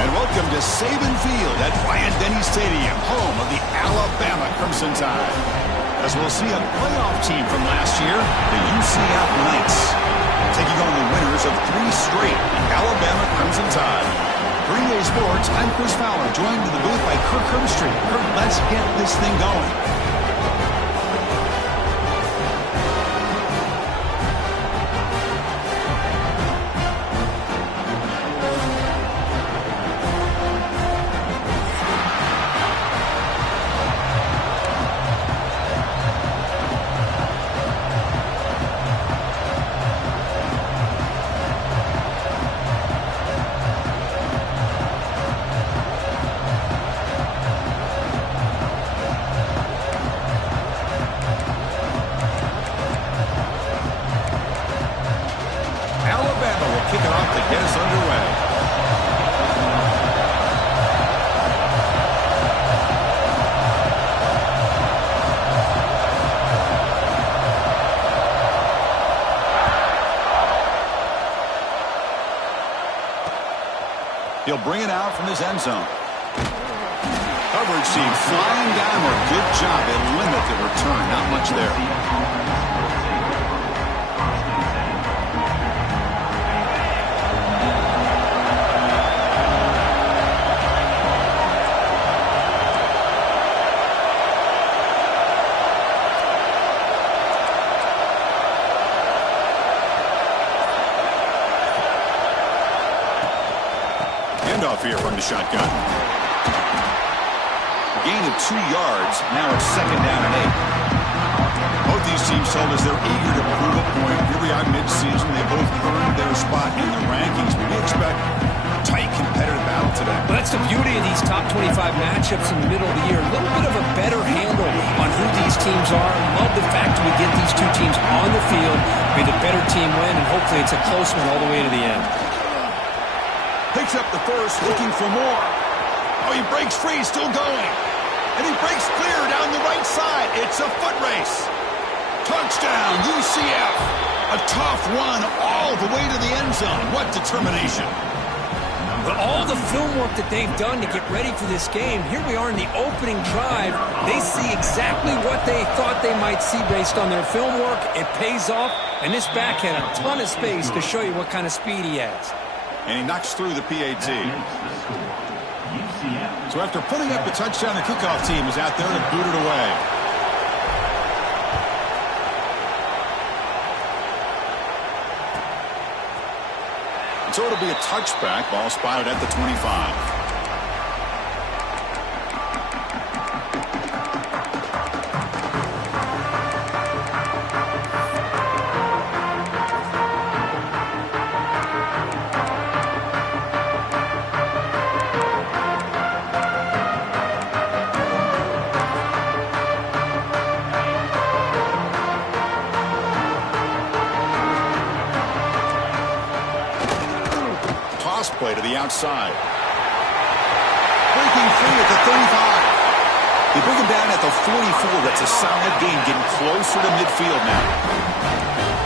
And welcome to Saban Field at Bryant-Denny Stadium, home of the Alabama Crimson Tide. As we'll see a playoff team from last year, the UCF Knights, taking on the winners of 3 straight, the Alabama Crimson Tide. Green Bay Sports, I'm Chris Fowler, joined in the booth by Kirk Herbstreit. Kirk, let's get this thing going. Kick it off to get us underway. He'll bring it out from his end zone. Coverage team flying down there. Good job. They limit the return. Not much there. Handoff here from the shotgun. Gain of 2 yards. Now it's 2nd down and 8. Both these teams told us they're eager to prove a point. Here we are mid-season. They both earned their spot in the rankings. But we expect a tight, competitive battle today. Well, that's the beauty of these top 25 matchups in the middle of the year. A little bit of a better handle on who these teams are. Love the fact that we get these 2 teams on the field. May the better team win, and hopefully it's a close one all the way to the end. Picks up the first, looking for more. Oh, he breaks free, still going. And he breaks clear down the right side. It's a foot race. Touchdown, UCF. A tough run all the way to the end zone. What determination. But all the film work that they've done to get ready for this game, here we are in the opening drive. They see exactly what they thought they might see based on their film work. It pays off, and this back had a ton of space to show you what kind of speed he has. And he knocks through the PAT. So after putting up the touchdown, the kickoff team is out there to boot it away. And so it'll be a touchback. Ball spotted at the 25. Play to the outside. Breaking free at the 35. They bring him down at the 44. That's a solid gain, getting closer to midfield now.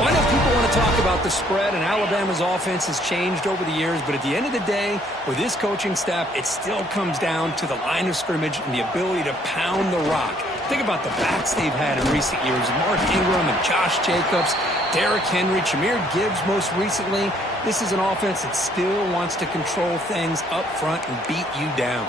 Well, I know people want to talk about the spread, and Alabama's offense has changed over the years, but at the end of the day, with this coaching staff, it still comes down to the line of scrimmage and the ability to pound the rock. Think about the backs they've had in recent years. Mark Ingram and Josh Jacobs, Derrick Henry, Jahmyr Gibbs most recently. This is an offense that still wants to control things up front and beat you down.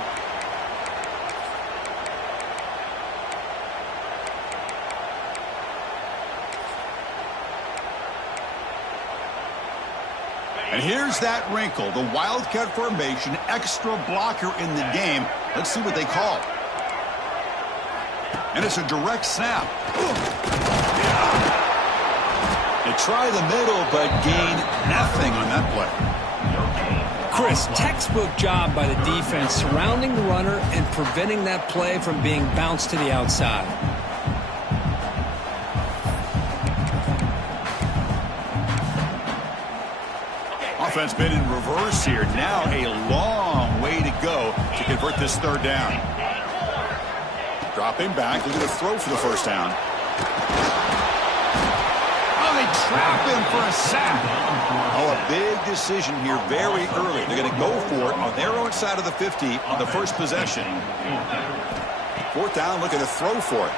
And here's that wrinkle, the Wildcat formation, extra blocker in the game. Let's see what they call. And it's a direct snap. They try the middle, but gain nothing on that play. Chris, textbook job by the defense surrounding the runner and preventing that play from being bounced to the outside. Offense been in reverse here. Now a long way to go to convert this 3rd down. Dropping back, looking to throw for the 1st down. Oh, they trap him for a sack. Oh, a big decision here very early. They're going to go for it on their own side of the 50 on the first possession. Fourth down, looking to throw for it.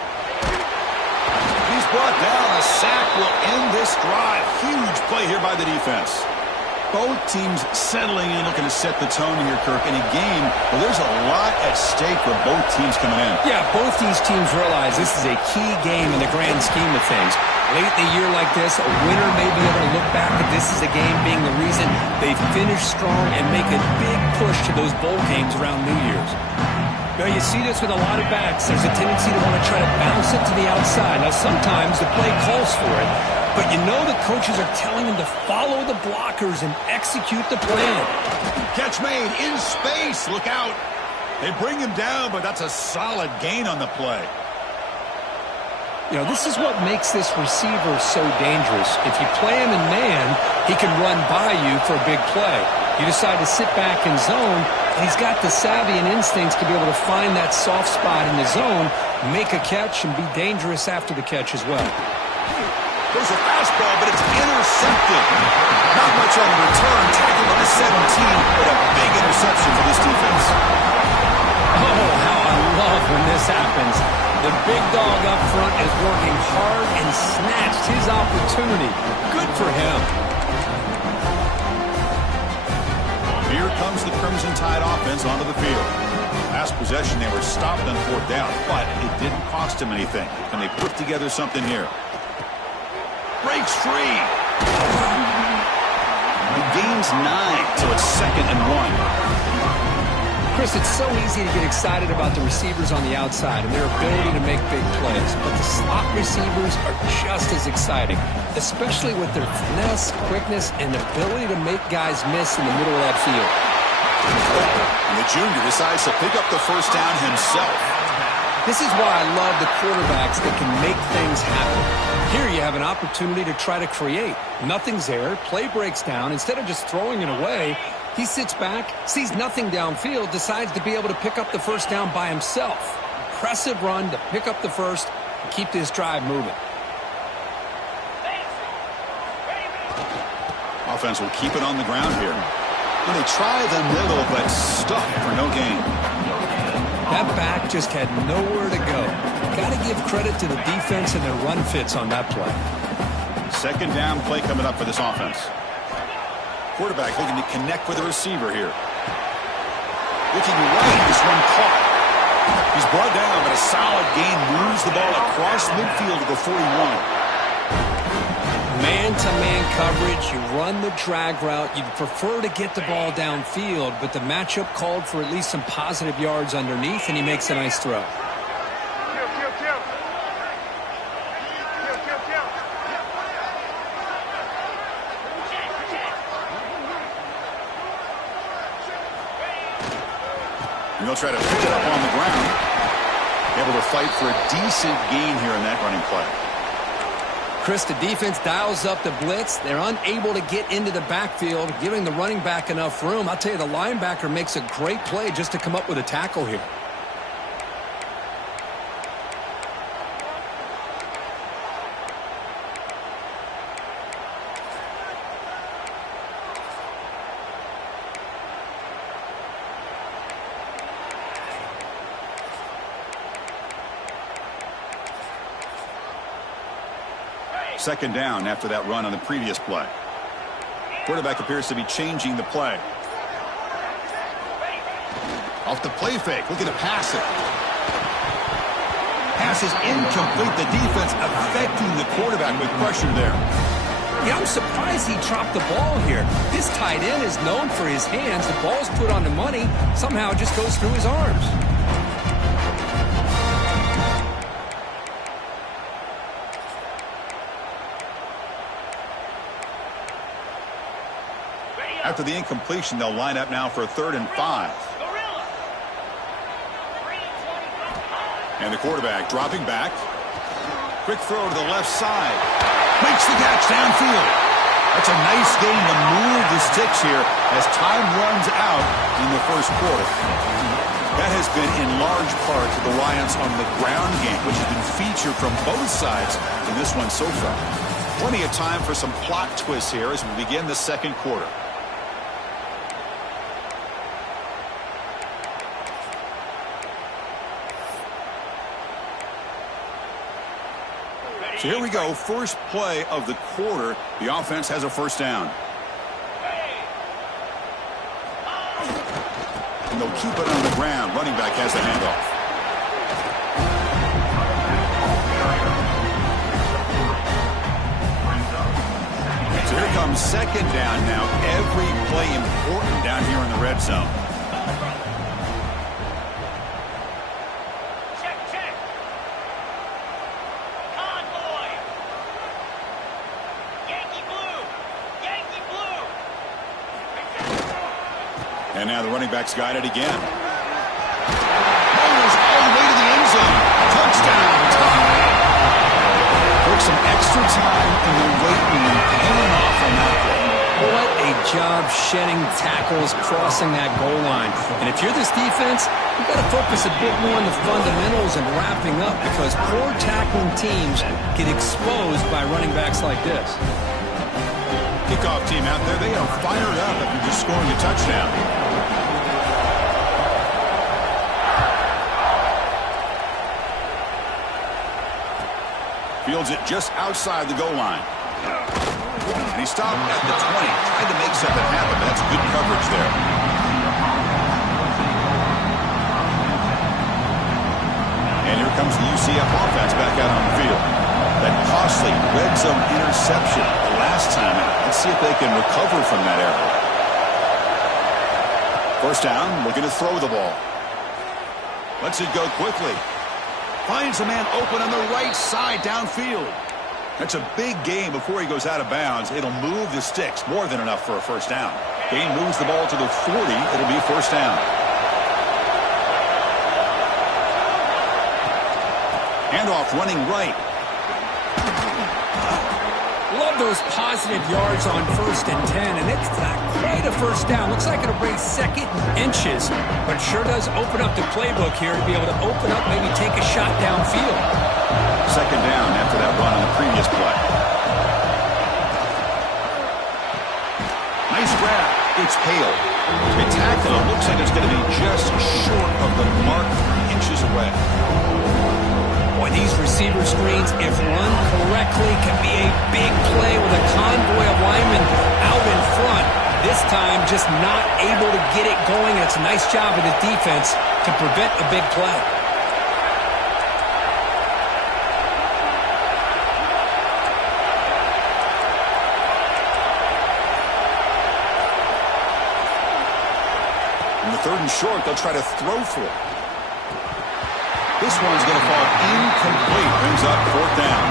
He's brought down. A sack will end this drive. Huge play here by the defense. Both teams settling in, looking to set the tone here, Kirk, in a game where there's a lot at stake for both teams coming in. Yeah, both these teams realize this is a key game in the grand scheme of things. Late in a year like this, a winner may be able to look back at this as a game being the reason they finish strong and make a big push to those bowl games around New Year's. Now, you see this with a lot of backs. There's a tendency to want to try to bounce it to the outside. Now, sometimes the play calls for it, but you know the coaches are telling them to follow the blockers and execute the plan. Catch made in space. Look out. They bring him down, but that's a solid gain on the play. You know, this is what makes this receiver so dangerous. If you play him in man, he can run by you for a big play. You decide to sit back in zone, and he's got the savvy and instincts to be able to find that soft spot in the zone, make a catch, and be dangerous after the catch as well. There's a fastball, but it's intercepted. Not much on the return. Tackle on the 17, but a big interception for this defense. Oh, how I love when this happens. The big dog up front is working hard and snatched his opportunity. Good for him. Here comes the Crimson Tide offense onto the field. Last possession, they were stopped on fourth down, but it didn't cost them anything. And they put together something here. Breaks free. He gains 9, so it's 2nd and 1. Chris, it's so easy to get excited about the receivers on the outside and their ability to make big plays, but the slot receivers are just as exciting, especially with their finesse, quickness, and ability to make guys miss in the middle of that field. And the junior decides to pick up the first down himself. This is why I love the quarterbacks that can make things happen. Here you have an opportunity to try to create. Nothing's there. Play breaks down. Instead of just throwing it away, he sits back, sees nothing downfield, decides to be able to pick up the first down by himself. Impressive run to pick up the first and keep this drive moving. Offense will keep it on the ground here. And they try the middle, but stuck for no gain. That back just had nowhere to go. Got to give credit to the defense and their run fits on that play. 2nd down play coming up for this offense. Quarterback looking to connect with the receiver here. Looking right, this one caught. He's brought down, but a solid gain moves the ball across midfield to the 41. Man-to-man coverage, you run the drag route. You'd prefer to get the ball downfield, but the matchup called for at least some positive yards underneath, and he makes a nice throw. And they'll try to pick it up on the ground. Able to fight for a decent gain here in that running play. Chris, the defense dials up the blitz. They're unable to get into the backfield, giving the running back enough room. I'll tell you, the linebacker makes a great play just to come up with a tackle here. Second down after that run on the previous play. Quarterback appears to be changing the play. Off the play fake, looking to pass it. Pass is incomplete. The defense affecting the quarterback with pressure there. Yeah, I'm surprised he dropped the ball here. This tight end is known for his hands. The ball's put on the money. Somehow it just goes through his arms. After the incompletion, they'll line up now for a 3rd and 5. And the quarterback dropping back. Quick throw to the left side. Makes the catch downfield. That's a nice gain to move the sticks here as time runs out in the first quarter. That has been in large part to the reliance on the ground game, which has been featured from both sides in this one so far. Plenty of time for some plot twists here as we begin the second quarter. So here we go, first play of the quarter. The offense has a first down. And they'll keep it on the ground. Running back has the handoff. So here comes second down now. Every play important down here in the red zone. And now the running back's got it again. Goes all the way to the end zone. Touchdown. Tie. Took some extra time in the waiting and paying off on that play. What a job shedding tackles, crossing that goal line. And if you're this defense, you've got to focus a bit more on the fundamentals and wrapping up, because poor tackling teams get exposed by running backs like this. Kickoff team out there, they are fired up after just scoring a touchdown. Fields it just outside the goal line. And he stopped at the 20. Tried to make something happen, but that's good coverage there. And here comes the UCF offense back out on the field. That costly red zone interception the last time out. Let's see if they can recover from that error. First down, looking to throw the ball. Lets it go quickly. Finds a man open on the right side downfield. That's a big gain before he goes out of bounds. It'll move the sticks. More than enough for a first down. Gain moves the ball to the 40. It'll be first down. Handoff running right. Love those positive yards on 1st and 10, and it's not quite a first down. Looks like it'll bring second and inches, but sure does open up the playbook here to be able to open up, maybe take a shot downfield. Second down after that run on the previous play. Nice grab. It's Hale. The tackle looks like it's going to be just short of the mark, 3 inches away. Boy, these receiver screens, if run correctly, can be a big play with a convoy of linemen out in front. This time, just not able to get it going. And it's a nice job of the defense to prevent a big play. On the 3rd and short, they'll try to throw for it. This one's going to fall incomplete. Brings up 4th down.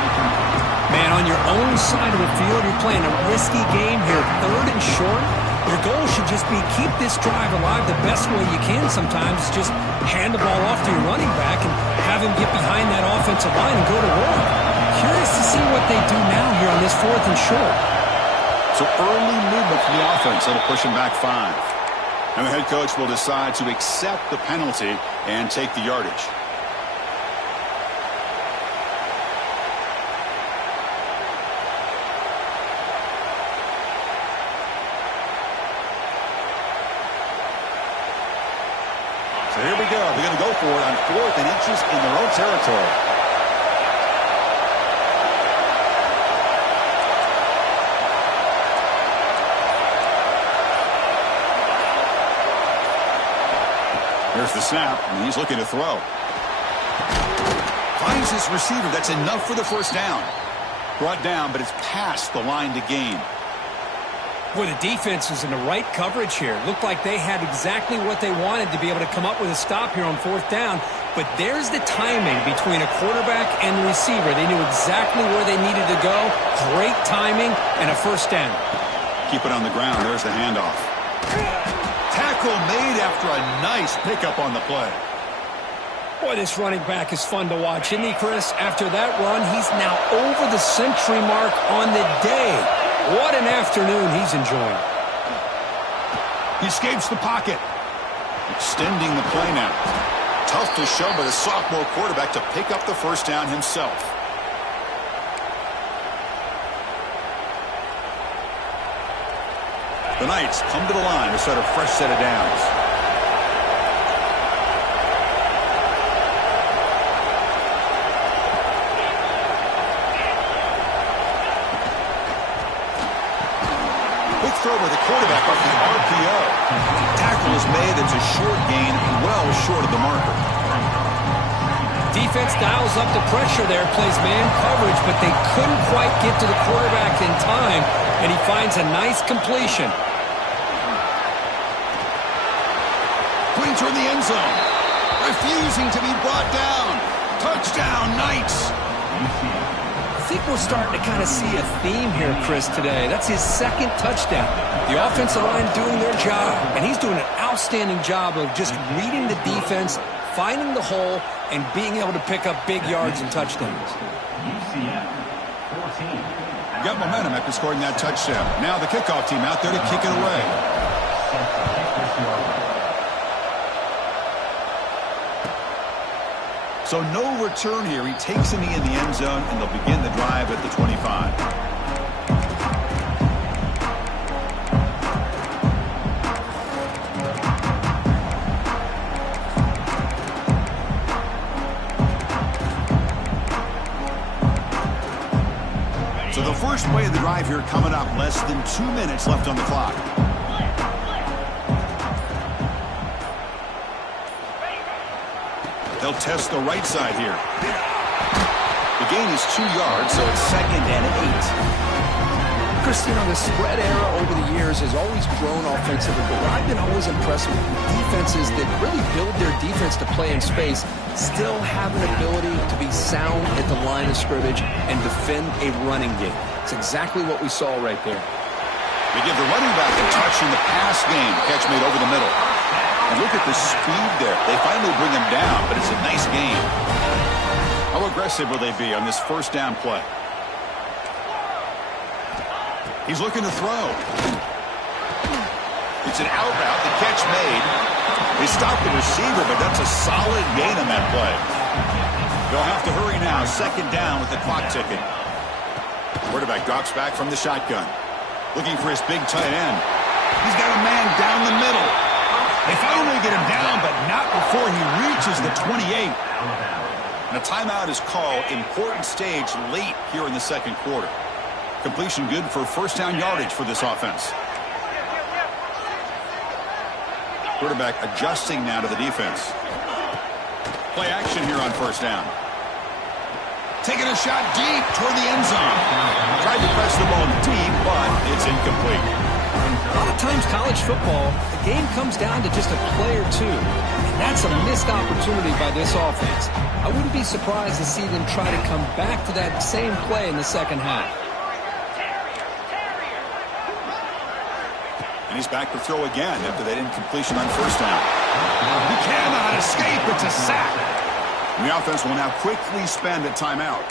Man, on your own side of the field, you're playing a risky game here. 3rd and short. Your goal should just be keep this drive alive the best way you can sometimes. Just hand the ball off to your running back and have him get behind that offensive line and go to work. Curious to see what they do now here on this 4th and short. So early movement from the offense. That'll push him back 5. And the head coach will decide to accept the penalty and take the yardage. So here we go. They're going to go for it on 4th and inches in their own territory. Here's the snap, and he's looking to throw. Finds his receiver. That's enough for the first down. Brought down, but it's past the line to gain. Boy, the defense was in the right coverage here. Looked like they had exactly what they wanted to be able to come up with a stop here on 4th down. But there's the timing between a quarterback and the receiver. They knew exactly where they needed to go. Great timing and a first down. Keep it on the ground. There's the handoff. Tackle made after a nice pickup on the play. Boy, this running back is fun to watch, isn't he, Chris? After that run, he's now over the century mark on the day. What an afternoon he's enjoying. He escapes the pocket. Extending the play now. Tough to show by the sophomore quarterback to pick up the first down himself. The Knights come to the line to set a fresh set of downs. Quick throw by the quarterback off the RPO. Tackle is made. It's a short gain, well short of the marker. Defense dials up the pressure there, plays man coverage, but they couldn't quite get to the quarterback in time, and he finds a nice completion. Pointer in the end zone. Refusing to be brought down. Touchdown, Knights. I think we're starting to kind of see a theme here, Chris, today. That's his second touchdown. The offensive line doing their job, and he's doing an outstanding job of just reading the defense, finding the hole, and being able to pick up big yards and touchdowns. Got momentum after scoring that touchdown. Now the kickoff team out there to kick it away. So no return here. He takes a knee in the end zone, and they'll begin the drive at the 25. So the first play of the drive here coming up, less than 2 minutes left on the clock. They'll test the right side here. The gain is 2 yards, so it's 2nd and 8. Christine, the spread era over the years has always grown offensively, but what I've been always impressed with defenses that really build their defense to play in space still have an ability to be sound at the line of scrimmage and defend a running game. It's exactly what we saw right there. They give the running back a touch in the pass game. Catch made over the middle. And look at the speed there. They finally bring him down, but it's a nice gain. How aggressive will they be on this first down play? He's looking to throw. It's an out route. The catch made. They stopped the receiver, but that's a solid gain on that play. They'll have to hurry now. 2nd down with the clock ticking. Quarterback drops back from the shotgun. Looking for his big tight end. He's got a man down the middle. They finally get him down, but not before he reaches the 28. And a timeout is called. Important stage late here in the second quarter. Completion good for first down yardage for this offense. Quarterback adjusting now to the defense. Play action here on first down. Taking a shot deep toward the end zone. Tried to press the ball deep, but it's incomplete. A lot of times college football, the game comes down to just a play or two. And that's a missed opportunity by this offense. I wouldn't be surprised to see them try to come back to that same play in the second half. And he's back to throw again after that incompletion on first down. He cannot escape. It's a sack. And the offense will now quickly spend a timeout.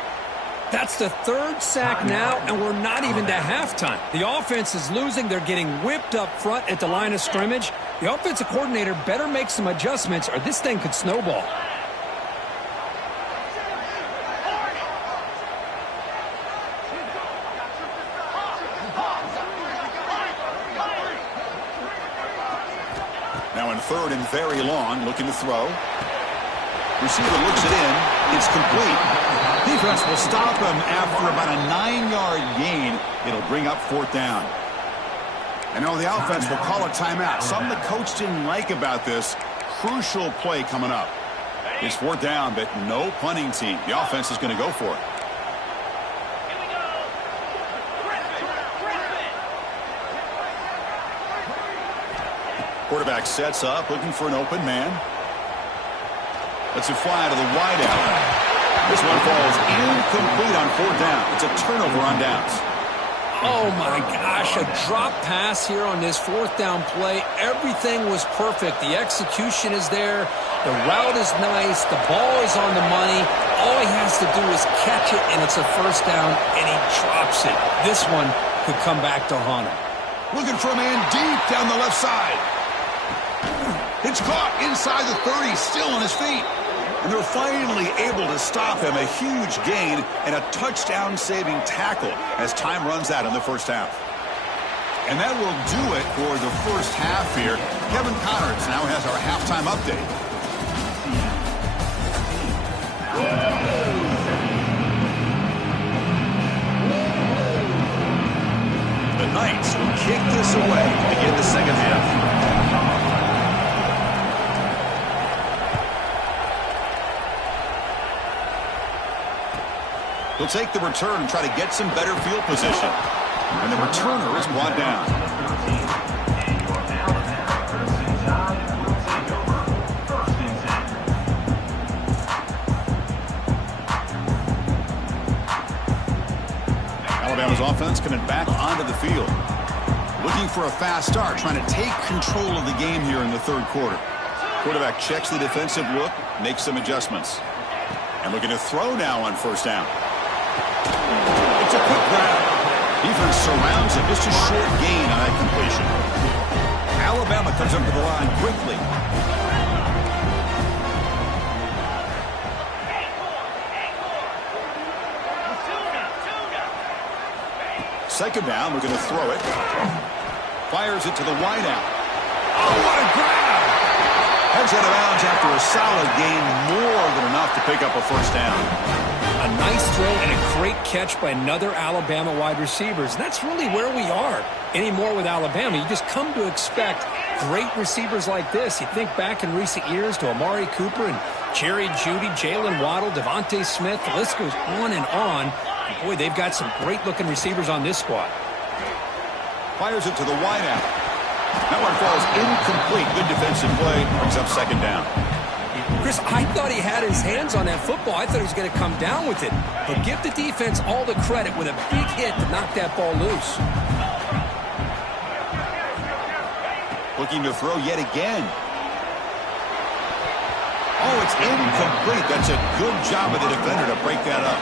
That's the 3rd sack now, and we're not even to halftime. The offense is losing. They're getting whipped up front at the line of scrimmage. The offensive coordinator better make some adjustments, or this thing could snowball. Now in 3rd and very long, looking to throw. Receiver looks it in. It's complete. Defense will stop him after about a 9-yard gain. It'll bring up 4th down. And now the offense will call a timeout. Something the coach didn't like about this. Crucial play coming up. It's 4th down, but no punting team. The offense is going to go for it. Quarterback sets up, looking for an open man. Lets it fly to the wideout. This one falls incomplete on 4th down. It's a turnover on downs. Oh, my gosh. A drop pass here on this 4th down play. Everything was perfect. The execution is there. The route is nice. The ball is on the money. All he has to do is catch it, and it's a first down, and he drops it. This one could come back to haunt him. Looking for a man deep down the left side. It's caught inside the 30, still on his feet. And they're finally able to stop him. A huge gain and a touchdown-saving tackle as time runs out in the first half. And that will do it for the first half here. Kevin Connors now has our halftime update. The Knights will kick this away to begin the second half. He'll take the return and try to get some better field position. And the returner is brought down. Alabama's offense coming back onto the field. Looking for a fast start, trying to take control of the game here in the third quarter. Quarterback checks the defensive look, makes some adjustments. And looking to throw now on first down. It's a quick grab. Defense surrounds him. Just a short gain on that completion. Alabama comes up to the line quickly. Second down, we're going to throw it. Fires it to the wideout. Oh, what a grab! Heads out of bounds after a solid gain, more than enough to pick up a first down. A nice throw and a great catch by another Alabama wide receivers. And that's really where we are anymore with Alabama. You just come to expect great receivers like this. You think back in recent years to Amari Cooper and Jerry Jeudy, Jalen Waddle, Devontae Smith. The list goes on and on. And boy, they've got some great-looking receivers on this squad. Fires it to the wideout. That one falls incomplete. Good defensive play. Brings up second down. Chris, I thought he had his hands on that football. I thought he was going to come down with it. But give the defense all the credit with a big hit to knock that ball loose. Looking to throw yet again. Oh, it's incomplete. That's a good job of the defender to break that up.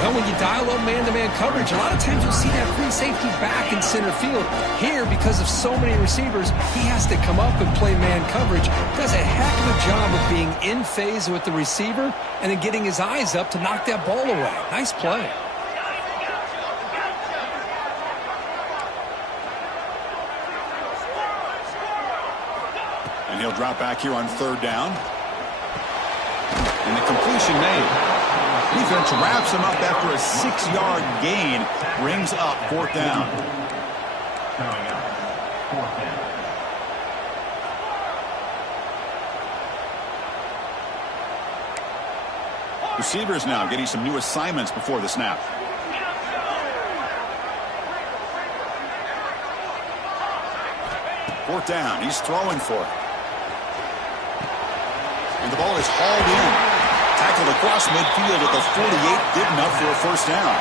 Well, when you dial up man-to-man coverage, a lot of times you'll see that free safety back in center field. Here, because of so many receivers, he has to come up and play man coverage. Does a heck of a job of being in phase with the receiver and then getting his eyes up to knock that ball away. Nice play. And he'll drop back here on third down. And the completion made. Defense wraps him up after a 6-yard gain. Brings up fourth down. Receivers now getting some new assignments before the snap. Fourth down. He's throwing for it. And the ball is hauled in. Tackled across midfield at the 48. Good enough for a first down.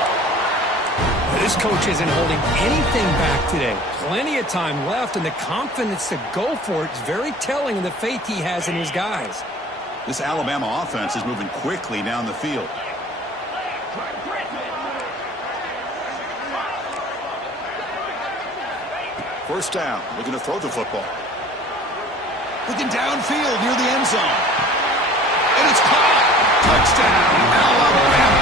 This coach isn't holding anything back today. Plenty of time left, and the confidence to go for it is very telling of the faith he has in his guys. This Alabama offense is moving quickly down the field. First down, looking to throw the football. Looking downfield near the end zone. And it's caught. Touchdown, Alabama.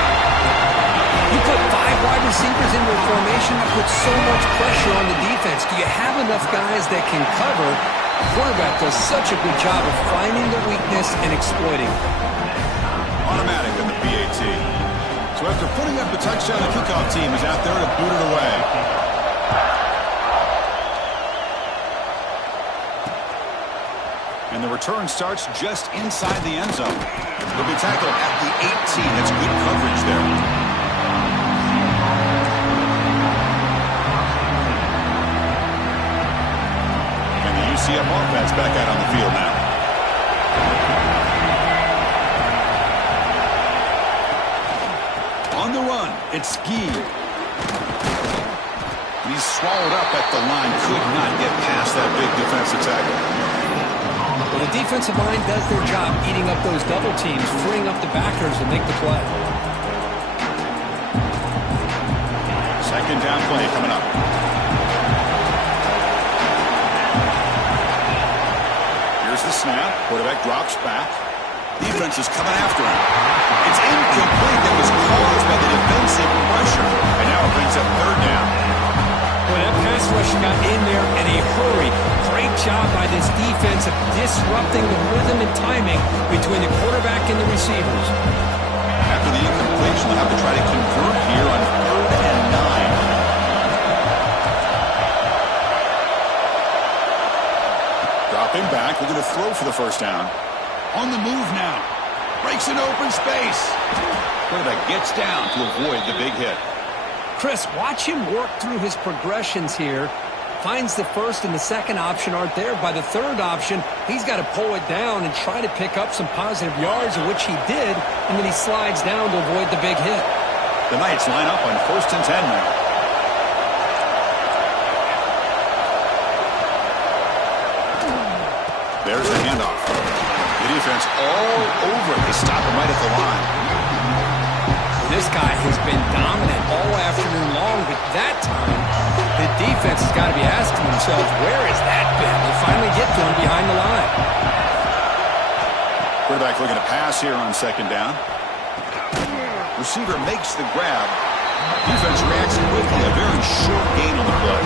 You put 5 wide receivers into a formation that puts so much pressure on the defense. Do you have enough guys that can cover? The quarterback does such a good job of finding the weakness and exploiting it. Automatic on the PAT. So after putting up the touchdown, the kickoff team is out there to boot it away. And the return starts just inside the end zone. He'll be tackled at the 18. That's good coverage there. And the UCF offense back out on the field now. On the run, it's Ski. He's swallowed up at the line. Could not get past that big defensive tackle. Well, the defensive line does their job eating up those double teams, freeing up the backers to make the play. Second down play coming up. Here's the snap. Quarterback drops back. Defense is coming after him. It's incomplete. That was caused by the defensive pressure. And now it brings up third down. Well, that pass rush got in there in a hurry. Great job by this defense of disrupting the rhythm and timing between the quarterback and the receivers. After the incompletion, they'll have to try to convert here on 3rd and 9. Dropping back, we're going to throw for the first down. On the move now. Breaks an open space. Quarterback gets down to avoid the big hit. Chris, watch him work through his progressions here. Finds the first and the second option aren't there. By the third option, he's got to pull it down and try to pick up some positive yards, of which he did, and then he slides down to avoid the big hit. The Knights line up on 1st and 10 now. There's the handoff. The defense all over. They stop him right at the line. This guy has been dominant all afternoon long, but that time, the defense has got to be asking themselves, where has that been? They finally get to him behind the line. Quarterback looking to pass here on 2nd down. Receiver makes the grab. Defense reacts quickly. A very short gain on the play.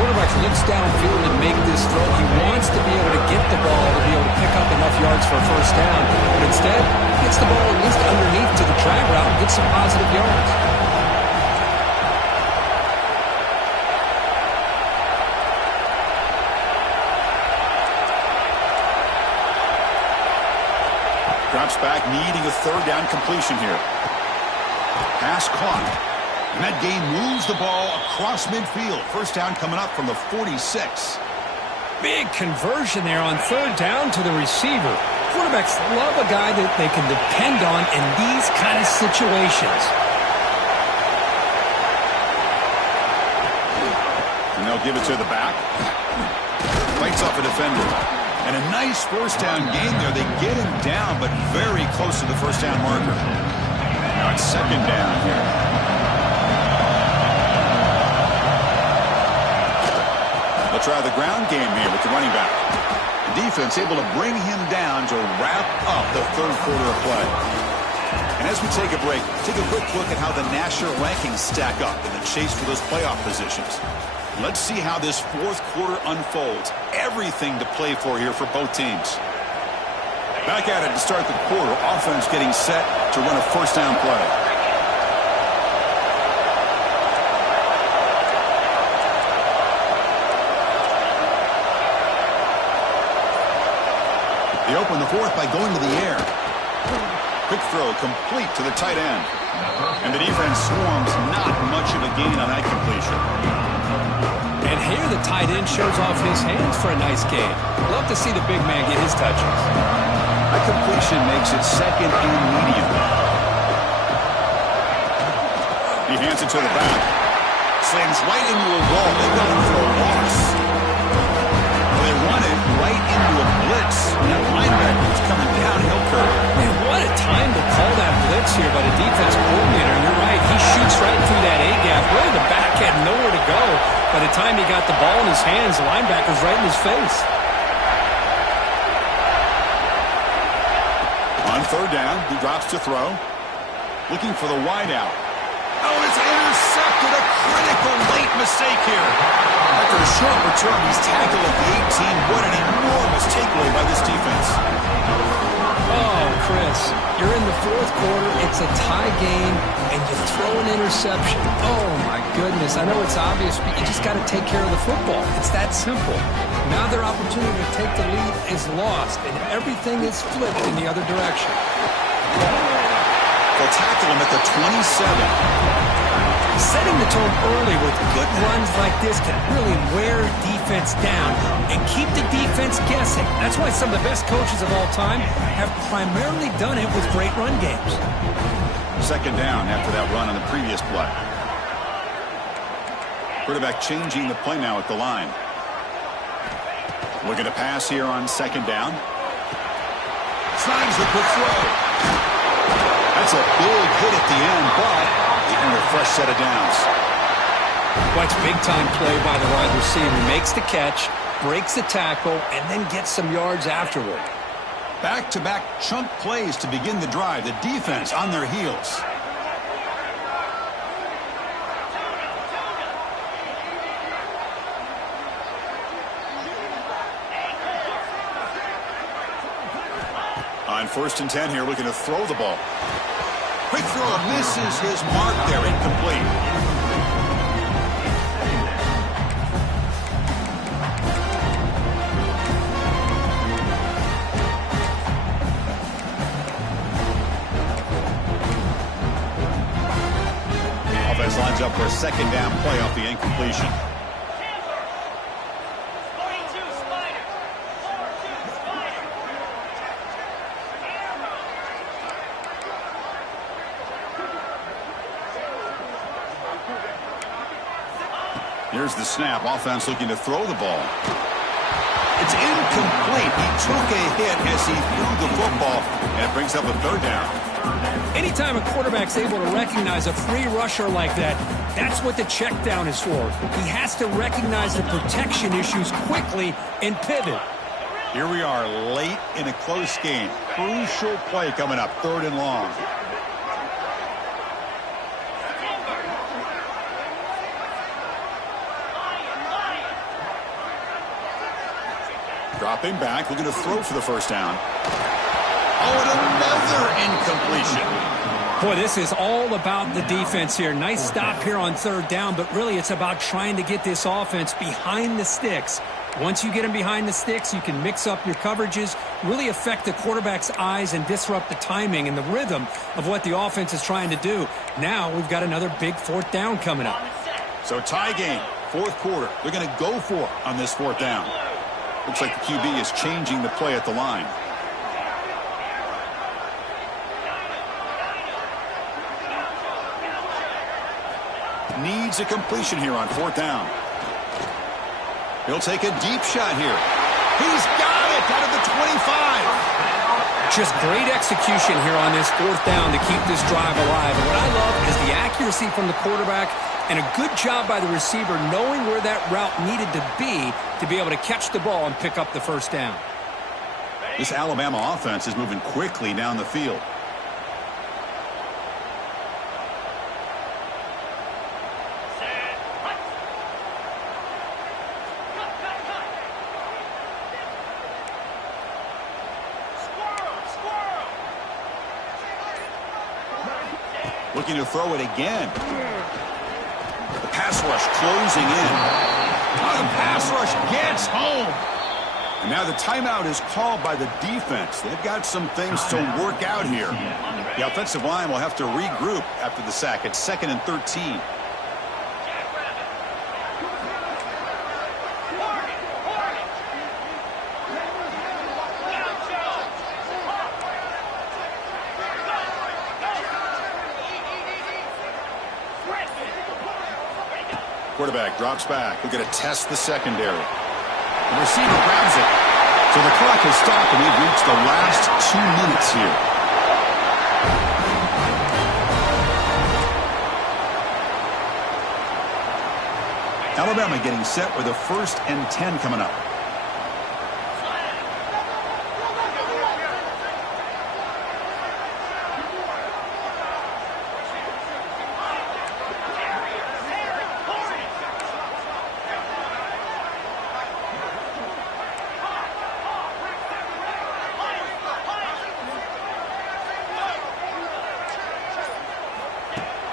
Quarterback looks downfield and make this throw. He wants to be able to get the ball to be able to pick up enough yards for a first down. But instead, he gets the ball at least underneath to the drag route and gets some positive yards. Drops back, needing a 3rd down completion here. Pass caught. And that game moves the ball across midfield. First down coming up from the 46. Big conversion there on 3rd down to the receiver. Quarterbacks love a guy that they can depend on in these kind of situations. And they'll give it to the back. Fights off a defender. And a nice first down gain there. They get him down, but very close to the first down marker. Now it's 2nd down here. They'll try the ground game here with the running back. The defense able to bring him down to wrap up the 3rd quarter of play. And as we take a break, take a quick look at how the national rankings stack up in the chase for those playoff positions. Let's see how this 4th quarter unfolds. Everything to play for here for both teams. Back at it to start the quarter. Offense getting set to run a first down play. They open the 4th by going to the air. Quick throw complete to the tight end. And the defense swarms, not much of a gain on that completion. And here the tight end shows off his hands for a nice gain. Love to see the big man get his touches. That completion makes it 2nd and medium. He hands it to the back. Slams right into a wall. They've got him for a loss. Well, they run it right into a blitz. That linebacker was coming downhill curve. Man, what a time to call that blitz here by the defensive coordinator. And you're right, he shoots right through that A-gap. Really, the back had nowhere to go. By the time he got the ball in his hands, the linebacker's right in his face. On 3rd down, he drops to throw. Looking for the wide out. Oh, it's intercepted. A critical late mistake here. After a short return, he's tackled at the 18. What an enormous takeaway by this defense. Oh, Chris, you're in the 4th quarter. It's a tie game, and you throw an interception. Oh, my goodness. I know it's obvious, but you just got to take care of the football. It's that simple. Now their opportunity to take the lead is lost, and everything is flipped in the other direction. They'll tackle him at the 27. Setting the tone early with good runs like this can really wear defense down and keep the defense guessing. That's why some of the best coaches of all time have primarily done it with great run games. 2nd down after that run on the previous play. Quarterback changing the play now at the line. Looking to pass here on 2nd down. Snags the quick throw. That's a big hit at the end, but they earn a fresh set of downs. Watch big-time play by the wide receiver. Makes the catch, breaks the tackle, and then gets some yards afterward. Back-to-back chunk plays to begin the drive. The defense on their heels. On 1st and 10 here, looking to throw the ball. Quick throw misses his mark there, incomplete. Lines up for a 2nd down play off the incompletion. Here's the snap. Offense looking to throw the ball. It's incomplete. He took a hit as he threw the football, and it brings up a 3rd down. Anytime a quarterback's able to recognize a free rusher like that, that's what the check down is for. He has to recognize the protection issues quickly and pivot. Here we are late in a close game. Crucial play coming up, 3rd and long. Dropping back, looking to throw for the 1st down. Oh, and another incompletion. Boy, this is all about the defense here. Nice stop here on 3rd down, but really it's about trying to get this offense behind the sticks. Once you get them behind the sticks, you can mix up your coverages, really affect the quarterback's eyes and disrupt the timing and the rhythm of what the offense is trying to do. Now we've got another big 4th down coming up. So tie game, 4th quarter. They're going to go for it on this 4th down. Looks like the QB is changing the play at the line. Needs a completion here on 4th down. He'll take a deep shot here. He's got it out of the 25. Just great execution here on this 4th down to keep this drive alive. And what I love is the accuracy from the quarterback and a good job by the receiver knowing where that route needed to be able to catch the ball and pick up the 1st down. This Alabama offense is moving quickly down the field. Looking to throw it again. The pass rush closing in. Oh, the pass rush gets home. And now the timeout is called by the defense. They've got some things to work out here. The offensive line will have to regroup after the sack. It's 2nd and 13. Quarterback drops back. We're going to test the secondary. The receiver grabs it. So the clock has stopped, and we've reached the last 2 minutes here. Alabama getting set with a 1st and 10 coming up.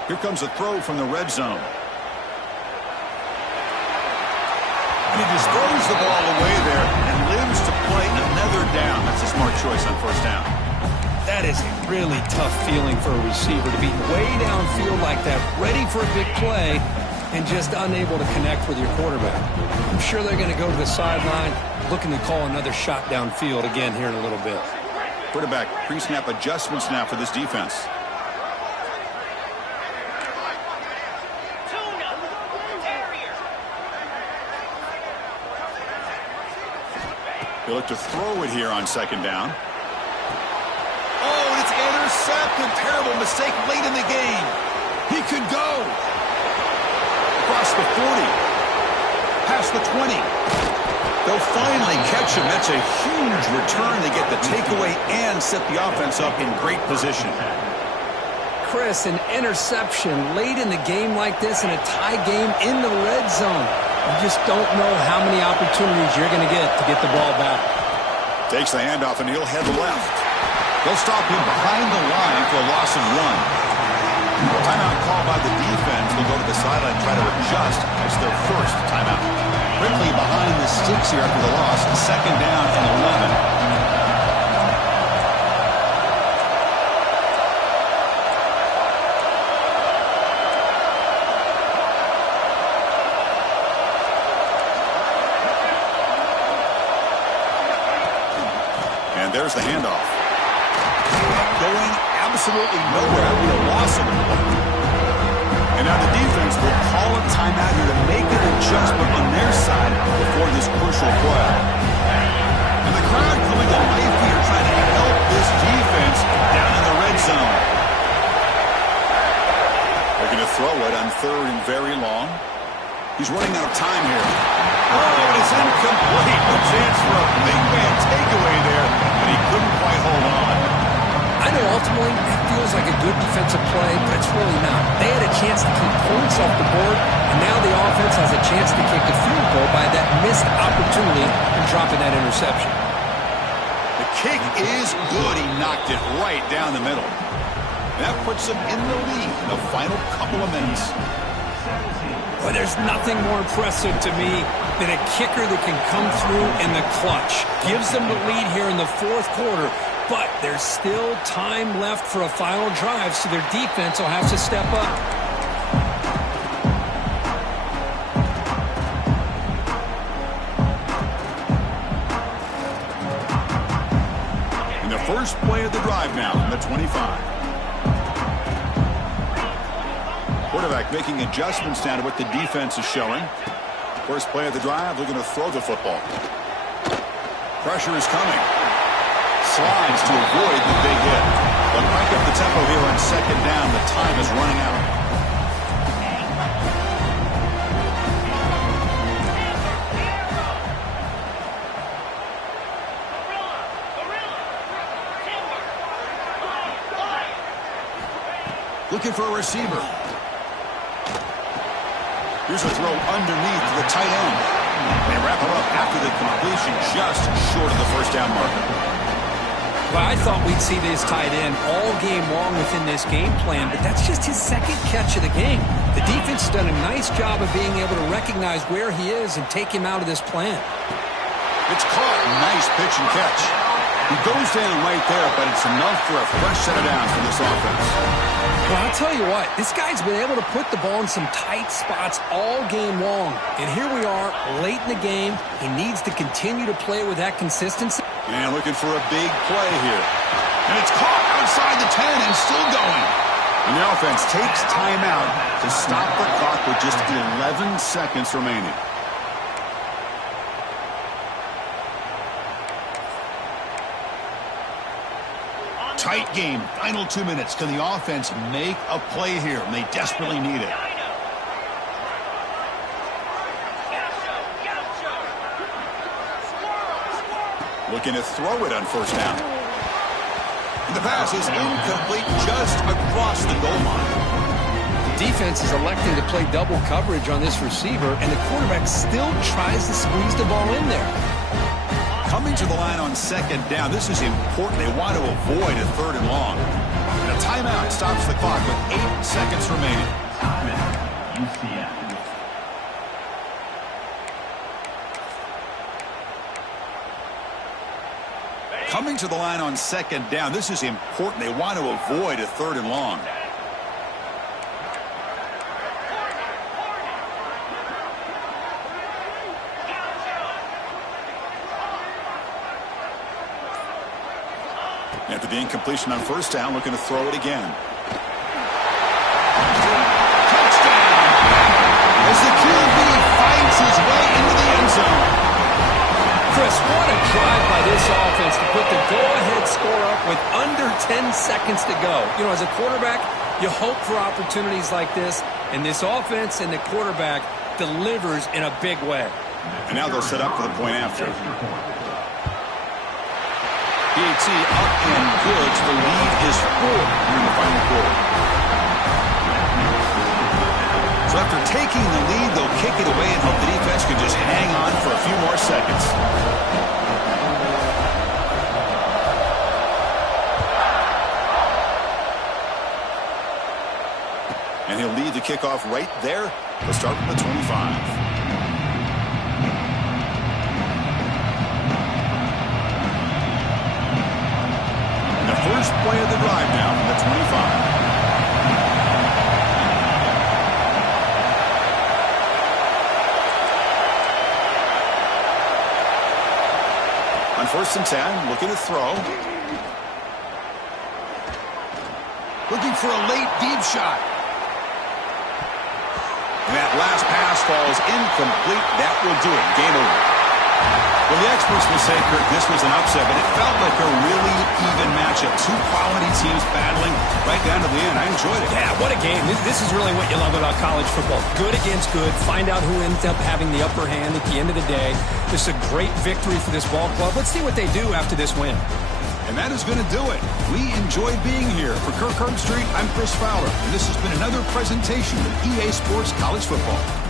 Here comes a throw from the red zone. And he just throws the ball away there and lives to play another down. That's a smart choice on 1st down. That is a really tough feeling for a receiver to be way downfield like that, ready for a big play, and just unable to connect with your quarterback. I'm sure they're going to go to the sideline looking to call another shot downfield again here in a little bit. Quarterback pre-snap adjustments now for this defense. He'll look to throw it here on 2nd down. Oh, it's intercepted. Terrible mistake late in the game. He could go. Across the 40. Past the 20. They'll finally catch him. That's a huge return. They get the takeaway and set the offense up in great position. Chris, an interception late in the game like this in a tie game in the red zone. You just don't know how many opportunities you're going to get the ball back. Takes the handoff, and he'll head left. They'll stop him behind the line for a loss of 1. Timeout called by the defense. They'll go to the sideline and try to adjust. It's their first timeout. Quickly behind the sticks here after the loss. 2nd down and 11. There's the handoff. Going absolutely nowhere after the loss of the ball. And now the defense will call a timeout here to make an adjustment on their side before this crucial play. And the crowd coming to life here trying to help this defense down in the red zone. They're going to throw it on 3rd and very long. He's running out of time here. Oh, it's incomplete. A chance for a big man takeaway there, and he couldn't quite hold on. I know ultimately it feels like a good defensive play, but it's really not. They had a chance to keep points off the board, and now the offense has a chance to kick the field goal by that missed opportunity and dropping that interception. The kick is good. He knocked it right down the middle. That puts him in the lead in the final couple of minutes. Well, there's nothing more impressive to me than a kicker that can come through in the clutch. Gives them the lead here in the 4th quarter, but there's still time left for a final drive, so their defense will have to step up. In the first play of the drive now from the 25. Quarterback making adjustments down to what the defense is showing. First play of the drive, they're going to throw the football. Pressure is coming. Slides to avoid the big hit. But crank up the tempo here on 2nd down. The time is running out. Looking for a receiver. Here's a throw underneath the tight end. They wrap it up after the completion, just short of the 1st down marker. Well, I thought we'd see this tight end all game long within this game plan, but that's just his 2nd catch of the game. The defense has done a nice job of being able to recognize where he is and take him out of this plan. It's caught. Nice pitch and catch. He goes down right there, but it's enough for a fresh set of downs for this offense. Well, I'll tell you what, this guy's been able to put the ball in some tight spots all game long. And here we are, late in the game. He needs to continue to play with that consistency. And looking for a big play here. And it's caught outside the 10 and still going. And the offense takes timeout to stop the clock with just 11 seconds remaining. Tight game, final 2 minutes. Can the offense make a play here? And they desperately need it. Looking to throw it on 1st down. And the pass is incomplete just across the goal line. The defense is electing to play double coverage on this receiver, and the quarterback still tries to squeeze the ball in there. Coming to the line on 2nd down. This is important. They want to avoid a 3rd and long. And a timeout stops the clock with 8 seconds remaining. Coming to the line on 2nd down. This is important. They want to avoid a 3rd and long. After the incompletion on 1st down, looking to throw it again. Touchdown! As the QB fights his way into the end zone. Chris, what a drive by this offense to put the go-ahead score up with under 10 seconds to go. You know, as a quarterback, you hope for opportunities like this, and this offense and the quarterback delivers in a big way. And now they'll set up for the point after. PAT up and good. So the lead is 4 here in the final quarter. So after taking the lead, they'll kick it away and hope the defense can just hang on for a few more seconds. he'll lead the kickoff right there. He'll start from the 25. And the first play of the drive now from the 25. On 1st and 10, looking to throw. Looking for a late deep shot. And that last pass falls incomplete. That will do it. Game over. Well, the experts will say, Kurt, this was an upset, but it felt like a really even matchup. Two quality teams battling right down to the end. I enjoyed it. Yeah, what a game. This is really what you love about college football. Good against good. Find out who ends up having the upper hand at the end of the day. This is a great victory for this ball club. Let's see what they do after this win. And that is going to do it. We enjoyed being here. For Kirk Herbstreit, I'm Chris Fowler, and this has been another presentation of EA Sports College Football.